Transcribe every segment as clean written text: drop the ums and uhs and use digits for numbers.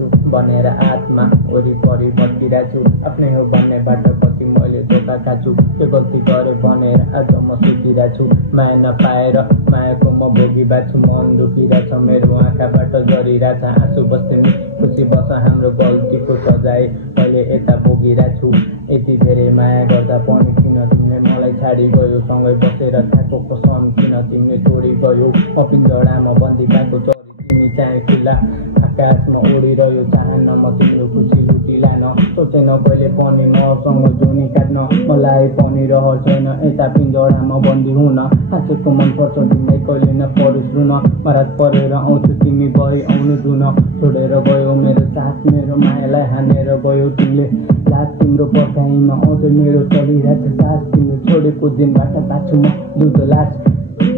छु भनेर आत्मा वरिपरि भट्किरहेको छु। आफ्नै हो भन्नेबाट कति मैले धोका खाछु, के गल्ती गरे भनेर आज म सोचिरहेको छु। माया नपाएर मायाको म भोगिरहेको छु, मन दुखिरहेछ मेरो आँखाबाट झरिरहेछ आँसु बस्दै नि खुसी बस हाम्रो गल्तीको सजाय मैले यता भोगिरहेको छु। यति धेरै माया गर्दा पनि किन तिमीले मलाई छाडी गयो, सँगै बसेर खाएको कसम किन तिमीले तोडी गयो। पिञ्जडामा बन्दी भएको चरी तिमी चाहिँ खुल्ला आकाशमा उडिरह्यो, चाहन्न म तिम्रो खुसी लुटिलान। सोचेन कहिले पनि मसँग जुनी काट्न, मलाई पनि रहर छैन यता पिञ्जडामा बन्दी हुन। हाँसेको मन पर्छ तिमीलाई कहिले नपरोस् रुन, मरात परेर आउँछु तिमी भई आउनु जुन। छोडेर गयो मेरो साथ मेरो मायालाई हानेर गयो तिमीले, लाज तिम्रो पर्खाइमा अझै मेरो चलिरहेछ सास। तिम्रो छोडेको दिनबाट पाछु म दुध लाज,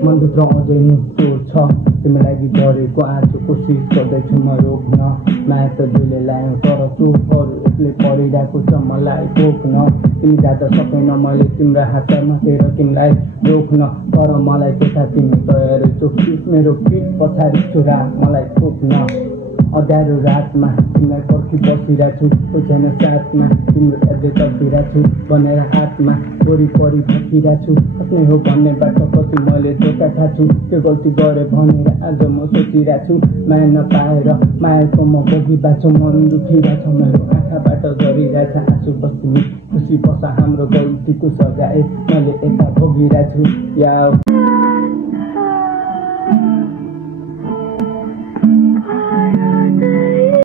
मनभित्र अझै नि चोर छ तिम्रो लागि झरेको आँसु कोसिस गर्दैछु म रोक्न। माया त दुईले लायौँ तर चोटहरू एक्लै परिरहेको छ मलाई रोक्न। तिमी जाँदा सकेन मैले तिम्रो हात माथेर तिमीलाई रोक्न, तर मलाई त्यता तिमी तयार छौ मेरो पिठ पछाडि छुरा मलाई ठोक्न। अँध्यारो रातमा तिमीलाई पर्खी बसिरहेको छु, कोही छैन साथमा तिम्रो यादै तर्किरहेको छु भनेर आत्मा वरिपरि भट्किरहेको छु। आफ्नै हो भन्नेबाट कति मैले धोका खाछु, के गल्ती गरे भनेर आज म सोचिरहेको छु। माया नपाएर मायाको म भोगिरहेको छु, मन दुखिरहेछ मेरो आँखाबाट झरिरहेछ आँसु बस्दै खुसी बस हाम्रो गल्तीको सजाय मैले यता भोगिरहेको छु।